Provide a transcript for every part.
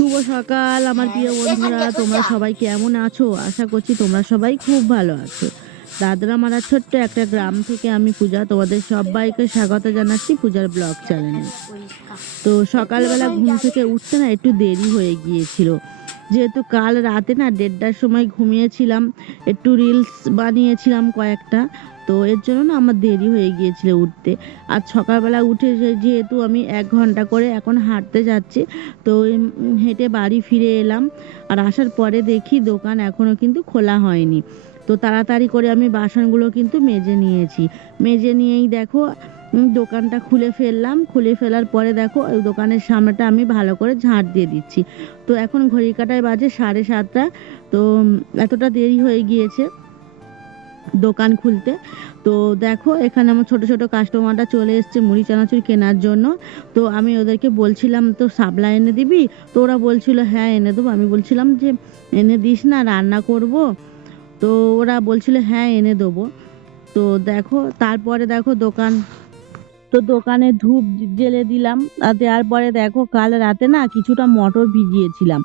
শুভ সকাল, আমার প্রিয় বন্ধুরা। তোমরা সবাই কেমন আছো? আশা করছি তোমরা সবাই খুব ভালো আছো। দাদরা মারা ছোট্ট একটা গ্রাম থেকে আমি পূজা তোমাদের সবাইকে স্বাগত জানাচ্ছি পূজার ব্লগ চ্যানেলে। তো সকালবেলা ঘুম থেকে উঠতে না একটু দেরি হয়ে গিয়েছিল। যেহেতু কাল রাতে না দেড়টার সময় ঘুমিয়েছিলাম, একটু রিলস বানিয়েছিলাম কয়েকটা। তো এর জন্য না আমার দেরি হয়ে গিয়েছিল উঠতে। আর সকালবেলা উঠে যেহেতু আমি এক ঘণ্টা করে এখন হাঁটতে যাচ্ছি, তো হেঁটে বাড়ি ফিরে এলাম। আর আসার পরে দেখি দোকান এখনও কিন্তু খোলা হয়নি। তো তাড়াতাড়ি করে আমি বাসনগুলো কিন্তু মেজে নিয়েছি। মেজে নিয়েই দেখো দোকানটা খুলে ফেললাম। খুলে ফেলার পরে দেখো, ওই দোকানের সামনেটা আমি ভালো করে ঝাঁট দিয়ে দিচ্ছি। তো এখন ঘড়ি কাটায় বাজে সাড়ে সাতটা। তো এতটা দেরি হয়ে গিয়েছে। দোকান খুলতে। তো দেখো, এখানে আমার ছোট ছোট কাস্টমাররা চলে এসছে মুড়ি চানাচুর কেনার জন্য। তো আমি ওদেরকে বলছিলাম, তো সাবলা এনে দিবি? তো ওরা বলছিল হ্যাঁ এনে দেবো। আমি বলছিলাম যে, এনে দিস না, রান্না করব। তো ওরা বলছিল হ্যাঁ এনে দেবো। তো দেখো, তারপরে দেখো দোকান, তো দোকানে ধূপ জেলে দিলাম। আর দেওয়ার পরে দেখো, কাল রাতে না কিছুটা মটর ভিজিয়েছিলাম।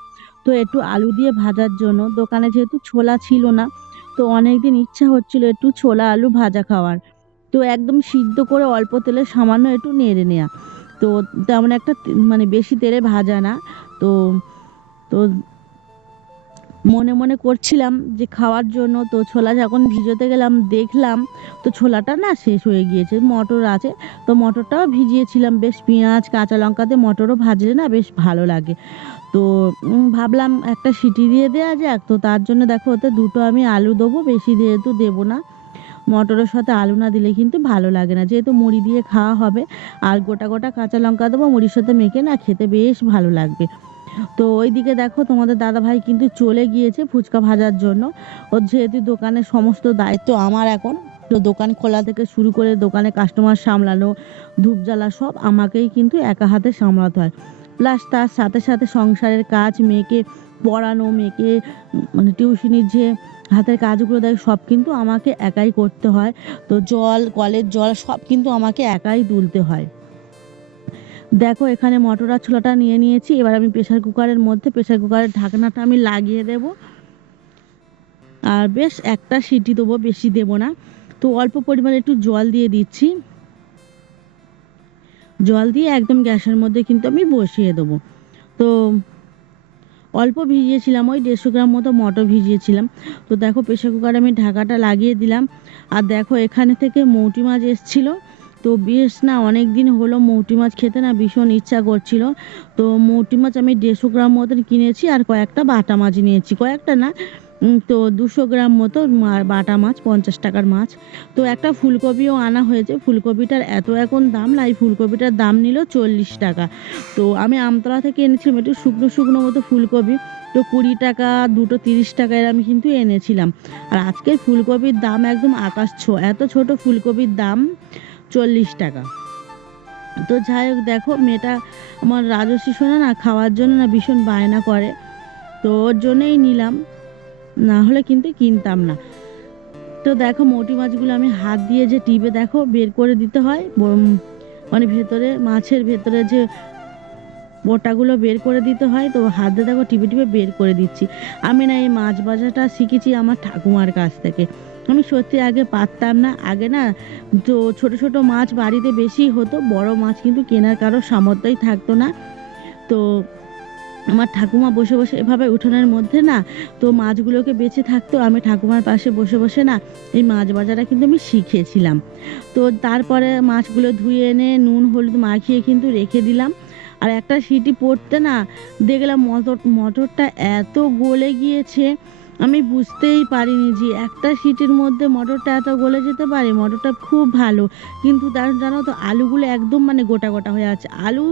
তো একটু আলু দিয়ে ভাজার জন্য। দোকানে যেহেতু ছোলা ছিল না তো অনেকদিন ইচ্ছা হচ্ছিল একটু ছোলা আলু ভাজা খাওয়ার। তো একদম সিদ্ধ করে অল্প তেলে সামান্য একটু নেড়ে নেওয়া তো তেমন একটা মানে বেশি তেলে ভাজা না। তো তো মনে মনে করছিলাম যে খাওয়ার জন্য। তো ছোলা যখন ভিজোতে গেলাম, দেখলাম তো ছোলাটা না শেষ হয়ে গিয়েছে, মটর আছে। তো মটরটাও ভিজিয়েছিলাম, বেশ পেঁয়াজ, কাঁচা লঙ্কাতে মটরও ভাজলে না বেশ ভালো লাগে। তো ভাবলাম একটা সিটি দিয়ে দেওয়া যাক। তো তার জন্য দেখো ওতে দুটো আমি আলু দেবো, বেশি যেহেতু দেবো না। মটরের সাথে আলু না দিলে কিন্তু ভালো লাগে না। যেহেতু মুড়ি দিয়ে খাওয়া হবে, আর গোটা গোটা কাঁচা লঙ্কা দেবো, মুড়ির সাথে মেখে না খেতে বেশ ভালো লাগবে। তো ওইদিকে দেখো তোমাদের দাদা ভাই কিন্তু চলে গিয়েছে ফুচকা ভাজার জন্য। ওর যেহেতু দোকানের সমস্ত দায়িত্ব আমার এখন তো দোকান খোলা থেকে শুরু করে দোকানে কাস্টমার সামলানো, ধূপ জ্বালা সব আমাকেই কিন্তু একা হাতে সামলাতে হয়। প্লাস তার সাথে সাথে সংসারের কাজ, মেয়েকে পড়ানো, মেয়েকে মানে টিউশনির যে হাতের কাজগুলো দেয়, সব কিন্তু আমাকে একাই করতে হয়। তো জল, কলের জল সব কিন্তু আমাকে একাই তুলতে হয়। দেখো এখানে মটর ছোলাটা নিয়ে নিয়েছি, এবার আমি প্রেশার কুকারের মধ্যে প্রেশার কুকারের ঢাকনাটা আমি লাগিয়ে দেব। আর বেশ একটা সিটি দেবো বেশি দেবো না। তো অল্প পরিমাণে একটু জল দিয়ে দিচ্ছি। জল দিয়ে একদম গ্যাসের মধ্যে কিন্তু আমি বসিয়ে দেবো। তো অল্প ভিজিয়েছিলাম, ওই দেড়শো গ্রাম মতো মটর ভিজিয়েছিলাম। তো দেখো প্রেসার কুকারে আমি ঢাকাটা লাগিয়ে দিলাম। আর দেখো এখানে থেকে মৌটি মাছ এসছিলো। তো বেশ না অনেক দিন হলো মৌটি মাছ খেতে না ভীষণ ইচ্ছা করছিল। তো মৌটি মাছ আমি দেড়শো গ্রাম মতন কিনেছি আর কয়েকটা বাটা মাছ নিয়েছি। কয়েকটা না তো দুশো গ্রাম মতো বাটা মাছ, পঞ্চাশ টাকার মাছ। তো একটা ফুলকপিও আনা হয়েছে। ফুলকপিটার এত এখন দাম, না, এই ফুলকপিটার দাম নিল চল্লিশ টাকা। তো আমি আমতলা থেকে এনেছিলাম একটু শুকনো শুকনো মতো ফুলকপি। তো কুড়ি টাকা, দুটো তিরিশ টাকায় আমি কিন্তু এনেছিলাম। আর আজকের ফুলকপির দাম একদম আকাশ ছো, এত ছোট ফুলকপির দাম চল্লিশ টাকা। তো যাই হোক, দেখো, মেয়েটা আমার রাজস্বী শোনা না, খাওয়ার জন্য না ভীষণ বায়না করে। তো ওর জন্যই নিলাম। না হলে কিন্তু কিনতাম না। তো দেখো মোটি মাছগুলো আমি হাত দিয়ে যে টিপে দেখো বের করে দিতে হয় মানে ভেতরে, মাছের ভেতরে যে বোটাগুলো বের করে দিতে হয়, তো হাত দিয়ে দেখো টিপে টিপে বের করে দিচ্ছি। আমি না এই মাছ ভাজাটা শিখেছি আমার ঠাকুমার কাছ থেকে। আমি সত্যি আগে পারতাম না, আগে না তো ছোট ছোট মাছ বাড়িতে বেশি হতো, বড় মাছ কিন্তু কেনার কারও সামর্থ্যই থাকতো না। তো আমার ঠাকুমা বসে বসে এভাবে উঠোনের মধ্যে না, তো মাছগুলোকে বেঁচে থাকতো আমি ঠাকুমার পাশে বসে বসে না, এই মাছ ভাজাটা কিন্তু আমি শিখেছিলাম। তো তারপরে মাছগুলো ধুয়ে এনে নুন, হলুদ মাখিয়ে কিন্তু রেখে দিলাম। আর একটা সিটি পড়তে না, দেখলাম মটর, মটরটা এত গলে গিয়েছে, আমি বুঝতেই পারিনি যে একটা সিটির মধ্যে মটরটা এত গলে যেতে পারে, মটরটা খুব ভালো। কিন্তু তার জানো তো, আলুগুলো একদম মানে গোটা গোটা হয়ে আছে। আলু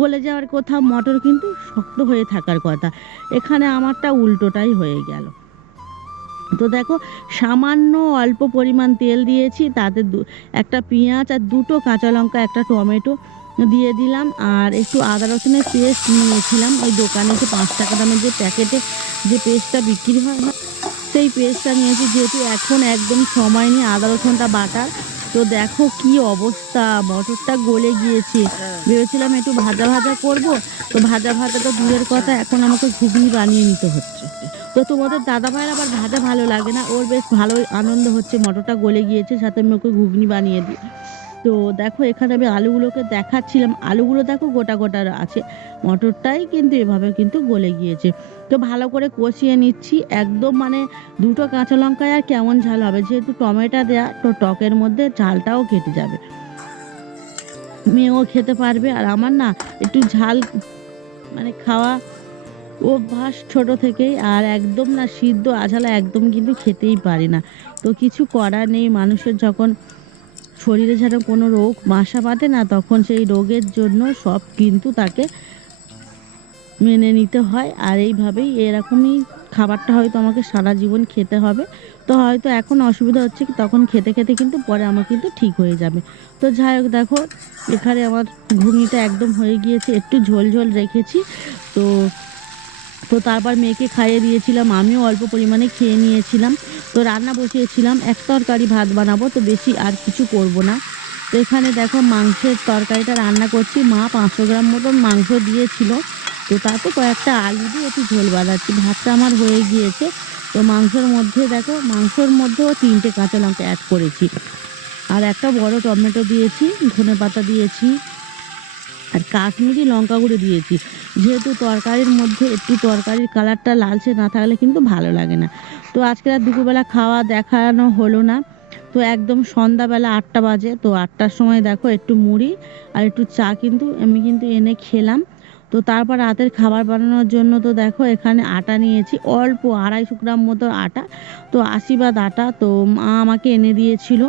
গলে যাওয়ার কথা, মটর কিন্তু শক্ত হয়ে থাকার কথা। এখানে আমারটা উল্টোটাই হয়ে গেল। তো দেখো, সামান্য অল্প পরিমাণ তেল দিয়েছি, তাতে একটা পেঁয়াজ আর দুটো কাঁচা লঙ্কা, একটা টমেটো দিয়ে দিলাম। আর একটু আদা রসুনের পেস্ট নিয়েছিলাম। ওই দোকানে যে পাঁচ টাকা দামের যে প্যাকেটে যে পেস্টটা বিক্রি হয় না, সেই পেস্টটা নিয়েছি, যেহেতু এখন একদম সময় নেই, আদা রসুনটা বাটার। তো দেখো কি অবস্থা, মটরটা গলে গিয়েছে। ভেবেছিলাম একটু ভাজা ভাজা করব, তো ভাজা ভাজা তো দূরের কথা, এখন আমাকে ঘুগনি বানিয়ে নিতে হচ্ছে। তো তোমাদের দাদা ভাইয়ের আবার ভাজা ভালো লাগে না, ওর বেশ ভালোই আনন্দ হচ্ছে, মটরটা গলে গিয়েছে, সাথে আমি ওকে ঘুগনি বানিয়ে দিই তো দেখো, এখানে আমি আলুগুলোকে দেখাচ্ছিলাম। আলুগুলো দেখো, গোটা গোটা আছে। মটরটাই কিন্তু এভাবে কিন্তু গলে গিয়েছে। তো ভালো করে কষিয়ে নিচ্ছি। একদম মানে দুটো কাঁচা লঙ্কায় আর কেমন ঝাল হবে? যেহেতু টমেটো দেয়া, তো টকের মধ্যে ঝালটাও কেটে যাবে। মেয়েও খেতে পারবে। আর আমার না একটু ঝাল মানে খাওয়া অভ্যাস ছোট থেকেই। আর একদম না সিদ্ধ আঝালা একদম কিন্তু খেতেই পারি না। তো কিছু করার নেই। মানুষের যখন শরীরে যেন কোনো রোগ বাসা বাঁধে না, তখন সেই রোগের জন্য সব কিন্তু তাকে মেনে নিতে হয়। আর এইভাবেই এরকমই খাবারটা হয়তো আমাকে সারা জীবন খেতে হবে। তো হয়তো এখন অসুবিধা হচ্ছে কি, তখন খেতে খেতে কিন্তু পরে আমার কিন্তু ঠিক হয়ে যাবে। তো যাই হোক, দেখো, এখানে আমার ঘুগনিটা একদম হয়ে গিয়েছে। একটু ঝোল ঝোল রেখেছি। তো তো তারপর মেয়েকে খাইয়ে দিয়েছিলাম, আমিও অল্প পরিমাণে খেয়ে নিয়েছিলাম। তো রান্না বসিয়েছিলাম, এক তরকারি ভাত বানাবো, তো বেশি আর কিছু করব না। তো এখানে দেখো মাংসের তরকারিটা রান্না করছি, মা পাঁচশো গ্রাম মতন মাংস দিয়েছিল। তো তাতে কয়েকটা আলু দিয়ে একটু ঝোল বানাচ্ছি, ভাতটা আমার হয়ে গিয়েছে। তো মাংসের মধ্যে দেখো, মাংসের মধ্যেও তিনটে কাঁচা লঙ্কা অ্যাড করেছি। আর একটা বড় টমেটো দিয়েছি ধনে পাতা দিয়েছি আর কাশ্মীরি লঙ্কা গুঁড়ো দিয়েছি। যেহেতু তরকারির মধ্যে একটু তরকারির কালারটা লালচে না থাকলে কিন্তু ভালো লাগে না। তো আজকে আর দুপুরবেলা খাওয়া দেখানো হলো না। তো একদম সন্ধ্যাবেলা আটটা বাজে। তো আটটার সময় দেখো একটু মুড়ি আর একটু চা কিন্তু আমি কিন্তু এনে খেলাম। তো তারপর রাতের খাবার বানানোর জন্য তো দেখো এখানে আটা নিয়েছি। অল্প আড়াইশো গ্রাম মতো আটা। তো আশীর্বাদ আটা। তো মা আমাকে এনে দিয়েছিল।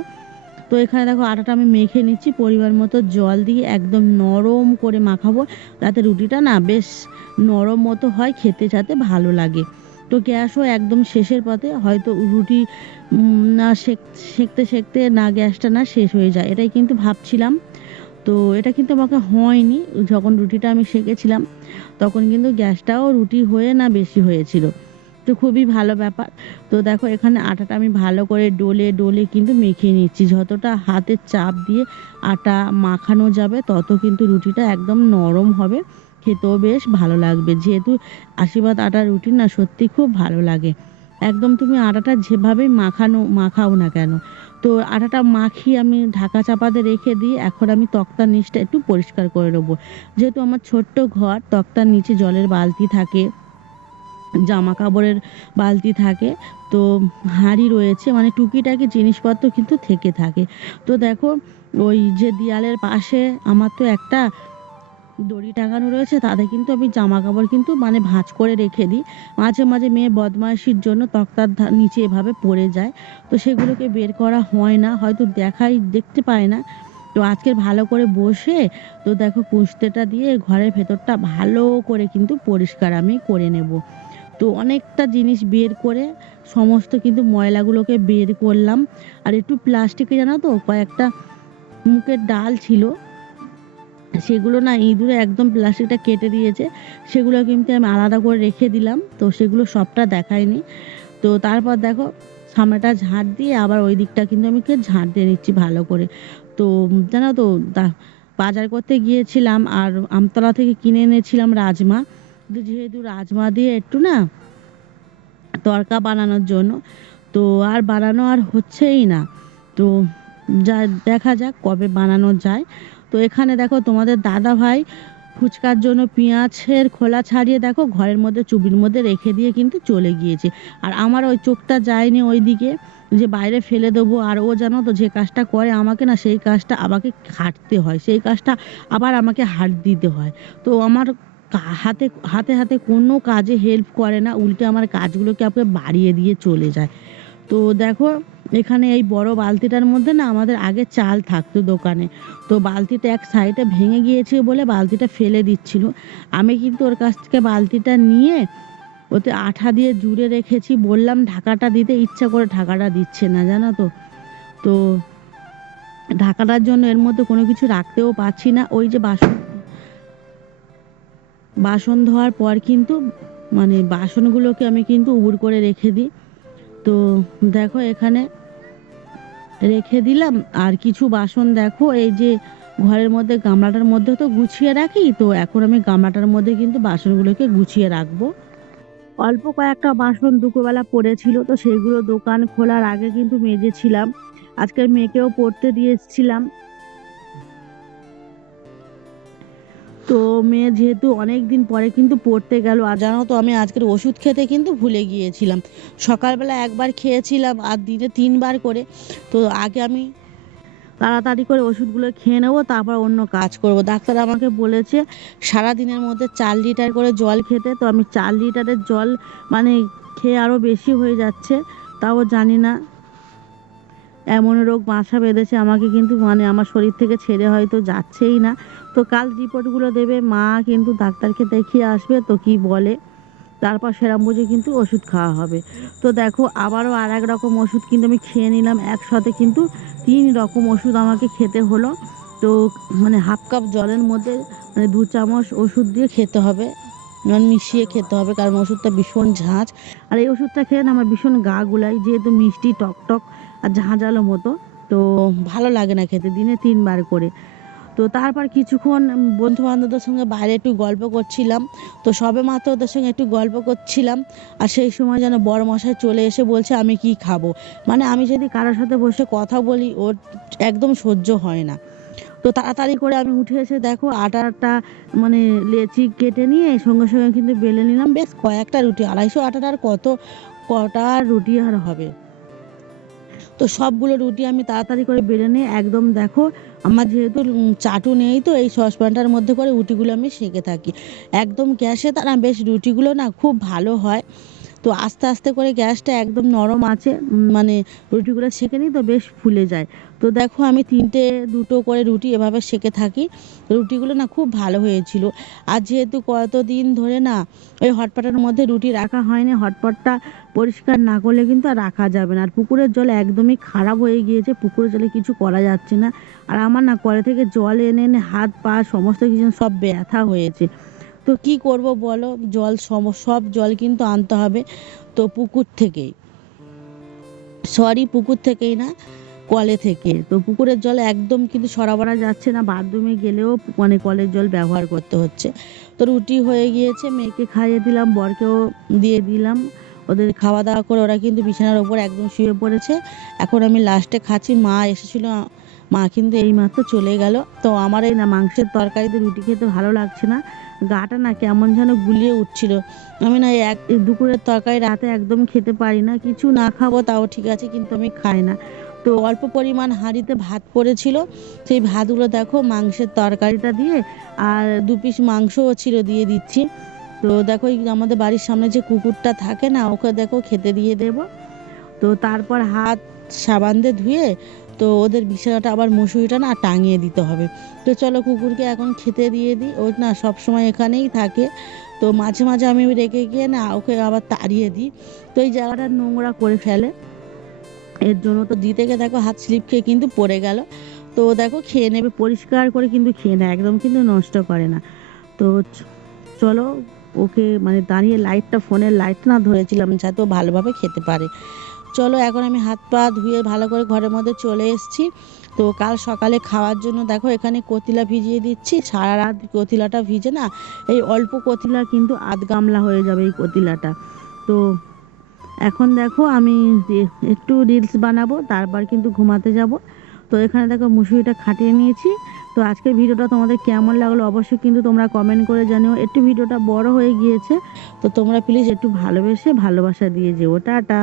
তো এখানে দেখো আটাটা আমি মেখে নিচ্ছি, পরিমাণ মতো জল দিয়ে একদম নরম করে মাখাবো, যাতে রুটিটা না বেশ নরম মতো হয় খেতে যাতে ভালো লাগে। তো গ্যাসও একদম শেষের পথে হয়তো রুটি না সেক সেকতে সেকতে না গ্যাসটা না শেষ হয়ে যায়, এটাই কিন্তু ভাবছিলাম। তো এটা কিন্তু আমাকে হয়নি, যখন রুটিটা আমি সেকেছিলাম, তখন কিন্তু গ্যাসটাও রুটি হয়ে না বেশি হয়েছিল। তো খুবই ভালো ব্যাপার। তো দেখো, এখানে আটাটা আমি ভালো করে ডোলে ডোলে কিন্তু মেখে নিচ্ছি। যতটা হাতের চাপ দিয়ে আটা মাখানো যাবে, তত কিন্তু রুটিটা একদম নরম হবে। খেতেও বেশ ভালো লাগবে। যেহেতু আশীর্বাদ আটার রুটি না, সত্যি খুব ভালো লাগে। একদম তুমি আটাটা যেভাবে মাখানো, মাখাও না কেন। তো আটাটা মাখিয়ে আমি ঢাকা চাপাতে রেখে দিয়ে এখন আমি তক্তার নিচটা একটু পরিষ্কার করে নেব। যেহেতু আমার ছোট্ট ঘর, তক্তার নিচে জলের বালতি থাকে। জামা কাপড়ের বালতি থাকে। তো হাঁড়ি রয়েছে মানে টুকিটাকি জিনিসপত্র কিন্তু থেকে থাকে। তো দেখো, ওই যে দেয়ালের পাশে আমার তো একটা দড়ি টাঙানো রয়েছে, তাতে কিন্তু আমি জামা কাপড় কিন্তু মানে ভাঁজ করে রেখে দিই। মাঝে মাঝে মেয়ে বদমাইশির জন্য তক্তার নিচে এভাবে পড়ে যায়। তো সেগুলোকে বের করা হয় না, হয়তো দেখাই, দেখতে পায় না। তো আজকে ভালো করে বসে, তো দেখো পুষতেটা দিয়ে ঘরের ভেতরটা ভালো করে কিন্তু পরিষ্কার আমি করে নেব। তো অনেকটা জিনিস বের করে সমস্ত কিন্তু ময়লাগুলোকে বের করলাম। আর একটু প্লাস্টিকে জানো তো, কয়েকটা মুখের ডাল ছিল। সেগুলো না ইঁদুরে একদম প্লাস্টিকটা কেটে দিয়েছে। সেগুলো কিন্তু আমি আলাদা করে রেখে দিলাম, তো সেগুলো সবটা দেখায়নি। তো তারপর দেখো, সামনেটা ঝাঁট দিয়ে আবার ওই দিকটা কিন্তু আমি ঝাঁট দিয়ে নিচ্ছি ভালো করে। তো জানো তো বাজার করতে গিয়েছিলাম আর আমতলা থেকে কিনে এনেছিলাম রাজমা। যেহেতু রাজমা দিয়ে একটু না তড়কা বানানোর জন্য, তো আর বানানো আর হচ্ছেই না। তো যা দেখা যাক কবে বানানো যায়। তো এখানে দেখো তোমাদের দাদা ভাই ফুচকার জন্য পেঁয়াজের খোলা ছাড়িয়ে দেখো ঘরের মধ্যে, চুবির মধ্যে রেখে দিয়ে কিন্তু চলে গিয়েছে। আর আমার ওই চোখটা যায়নি ওই দিকে যে বাইরে ফেলে দেবো, আর ও জানো তো যে কাজটা করে আমাকে না সেই কাজটা আমাকে খাটতে হয়, সেই কাজটা আবার আমাকে হাত দিতে হয়। তো আমার হাতে হাতে হাতে কোনো কাজে হেল্প করে না, উল্টে আমার কাজগুলোকে আমাকে বাড়িয়ে দিয়ে চলে যায়। তো দেখো, এখানে এই বড় বালতিটার মধ্যে না আমাদের আগে চাল থাকতো দোকানে। তো বালতিটা এক সাইডে ভেঙে গিয়েছে বলে বালতিটা ফেলে দিচ্ছিল। আমি কিন্তু ওর কাছ থেকে বালতিটা নিয়ে ওতে আঠা দিয়ে জুড়ে রেখেছি। বললাম, ঢাকাটা দিতে ইচ্ছা করে ঢাকাটা দিচ্ছে না, জানো তো? তো ঢাকাটার জন্য এর মধ্যে কোনো কিছু রাখতেও পারছি না। ওই যে বাসন বাসন ধোয়ার পর কিন্তু মানে বাসনগুলোকে আমি কিন্তু উবুর করে রেখে দিই। তো দেখো এখানে রেখে দিলাম। আর কিছু বাসন দেখো, এই যে ঘরের মধ্যে গামলাটার মধ্যে তো গুছিয়ে রাখি, তো এখন আমি গামলাটার মধ্যে কিন্তু বাসনগুলোকে গুছিয়ে রাখব। অল্প কয়েকটা বাসন দুপুরবেলা পড়েছিল, তো সেগুলো দোকান খোলার আগে কিন্তু মেজেছিলাম। আজকের মেয়েকেও পড়তে দিয়ে এসেছিলাম। মেয়ে যেহেতু অনেক দিন পরে কিন্তু পড়তে গেল, আর জানো তো আমি আজকের ওষুধ খেতে কিন্তু ভুলে গিয়েছিলাম। সকালবেলা একবার খেয়েছিলাম, আর দিনে তিনবার করে। তো আগে আমি তাড়াতাড়ি করে ওষুধগুলো খেয়ে নেব, তারপর অন্য কাজ করব। ডাক্তার আমাকে বলেছে সারা দিনের মধ্যে চার লিটার করে জল খেতে। তো আমি চার লিটারের জল মানে খেয়ে আরও বেশি হয়ে যাচ্ছে, তাও জানি না। এমন রোগ বাসা বেঁধেছে, আমাকে কিন্তু মানে আমার শরীর থেকে ছেড়ে হয়তো যাচ্ছেই না। তো কাল রিপোর্টগুলো দেবে, মা কিন্তু ডাক্তারকে দেখিয়ে আসবে, তো কি বলে? তারপর সেরম বুঝে কিন্তু ওষুধ খাওয়া হবে। তো দেখো, আবারও আর এক রকম ওষুধ কিন্তু আমি খেয়ে নিলাম, একসাথে কিন্তু তিন রকম ওষুধ আমাকে খেতে হলো। তো মানে হাফ কাপ জলের মধ্যে মানে দু চামচ ওষুধ দিয়ে খেতে হবে মানে মিশিয়ে খেতে হবে, কারণ ওষুধটা ভীষণ ঝাঁঝ আর এই ওষুধটা খেয়ে না আমার ভীষণ গা গুলাই, যেহেতু মিষ্টি টক টক আর ঝাঁঝালো মতো, তো ভালো লাগে না খেতে, দিনে তিনবার করে। তো তারপর কিছুক্ষণ বন্ধু বান্ধবদের সঙ্গে বাইরে একটু গল্প করছিলাম। তো সবে মাত্র ওদের সঙ্গে একটু গল্প করছিলাম। আর সেই সময় যেন বড় মশাই চলে এসে বলছে, আমি কি খাব? মানে আমি যদি কারোর সাথে বসে কথা বলি, ওর একদম সহ্য হয় না। তো তাড়াতাড়ি করে আমি উঠে এসে দেখো, আটাটা মানে লেচি কেটে নিয়ে সঙ্গে সঙ্গে কিন্তু বেলে নিলাম। বেশ কয়েকটা রুটি, আড়াইশো আটাটার কত, কটা রুটি আর হবে। তো সবগুলো রুটি আমি তাড়াতাড়ি করে বেলে নিয়ে একদম দেখো আমার যেহেতু চাটু নেই তো, এই সসপ্যানটার মধ্যে করে রুটিগুলো আমি সেঁকে থাকি। একদম গ্যাসে তারা বেশ রুটিগুলো না খুব ভালো হয়। তো আস্তে আস্তে করে গ্যাসটা একদম নরম আছে মানে রুটিগুলো সেঁকে নিই তো বেশ ফুলে যায়। তো দেখো আমি তিনটে দুটো করে রুটি এভাবে সেঁকে থাকি। রুটিগুলো না খুব ভালো হয়েছিল। আর যেহেতু কতদিন ধরে না ওই হটপটের মধ্যে রুটি রাখা হয়নি, হটপটটা পরিষ্কার না করলে কিন্তু আর রাখা যাবে না। আর পুকুরের জল একদমই খারাপ হয়ে গিয়েছে, পুকুরের জলে কিছু করা যাচ্ছে না। আর আমার না কলে থেকে জল এনে এনে হাত পা সমস্ত কিছু সব ব্যথা হয়েছে। তো কি করব বলো? জল সম- সব জল কিন্তু আনতে হবে তো পুকুর থেকেই। সরি পুকুর থেকেই না। কলে থেকে। তো পুকুরের জল একদম কিন্তু সরাবরা যাচ্ছে না, বাথরুমে গেলেও মানে কলের জল ব্যবহার করতে হচ্ছে। তো রুটি হয়ে গিয়েছে, মেয়েকে খাইয়ে দিলাম, বরকেও দিয়ে দিলাম। ওদের খাওয়া দাওয়া করে ওরা কিন্তু বিছানার ওপর একদম শুয়ে পড়েছে। এখন আমি লাস্টে খাচ্ছি, মা এসেছিল, মা কিন্তু এইমাত্র চলে গেল। তো আমার এই না মাংসের তরকারিতে রুটি খেতে ভালো লাগছে না, গাটা না কেমন যেন গুলিয়ে উঠছিল। আমি না এক, দুপুরের তরকারি রাতে একদম খেতে পারি না, কিছু না খাব তাও ঠিক আছে, কিন্তু আমি খাই না। তো অল্প পরিমাণ হাঁড়িতে ভাত পড়েছিল সেই ভাতগুলো দেখো মাংসের তরকারিটা দিয়ে আর দু পিস মাংসও ছিল দিয়ে দিচ্ছি। তো দেখো আমাদের বাড়ির সামনে যে কুকুরটা থাকে না, ওকে দেখো খেতে দিয়ে দেব। তো তারপর হাত সাবান দিয়ে ধুয়ে তো ওদের বিছানাটা আবার মশুরিটা না টাঙিয়ে দিতে হবে। তো চলো কুকুরকে এখন খেতে দিয়ে দিই। ও না সবসময় এখানেই থাকে। তো মাঝে মাঝে আমি রেখে গিয়ে না ওকে আবার তাড়িয়ে দিই। তো এই জায়গাটা নোংরা করে ফেলে। এর জন্য তো দিতে গিয়ে দেখো হাত স্লিপ খেয়ে কিন্তু পড়ে গেল। তো দেখো খেয়ে নেবে, পরিষ্কার করে কিন্তু খেয়ে নেয়, একদম কিন্তু নষ্ট করে না। তো চলো, ওকে মানে দাঁড়িয়ে লাইটটা ফোনের লাইট না ধরেছিলাম যাতে ও ভালোভাবে খেতে পারে। চলো, এখন আমি হাত পা ধুয়ে ভালো করে ঘরের মধ্যে চলে এসেছি। তো কাল সকালে খাওয়ার জন্য দেখো এখানে কতিলা ভিজিয়ে দিচ্ছি। সারা রাত কতিলাটা ভিজে না, এই অল্প কতিলা কিন্তু আধ গামলা হয়ে যাবে এই কতিলাটা। তো এখন দেখো আমি একটু রিলস বানাবো, তারপর কিন্তু ঘুমাতে যাব। তো এখানে দেখো মুসুরিটা খাটিয়ে নিয়েছি। তো আজকের ভিডিওটা তোমাদের কেমন লাগল অবশ্যই কিন্তু তোমরা কমেন্ট করে জানিও। একটু ভিডিওটা বড় হয়ে গিয়েছে, তো তোমরা প্লিজ একটু ভালোবেসে ভালোবাসা দিয়ে যেও। টাটা!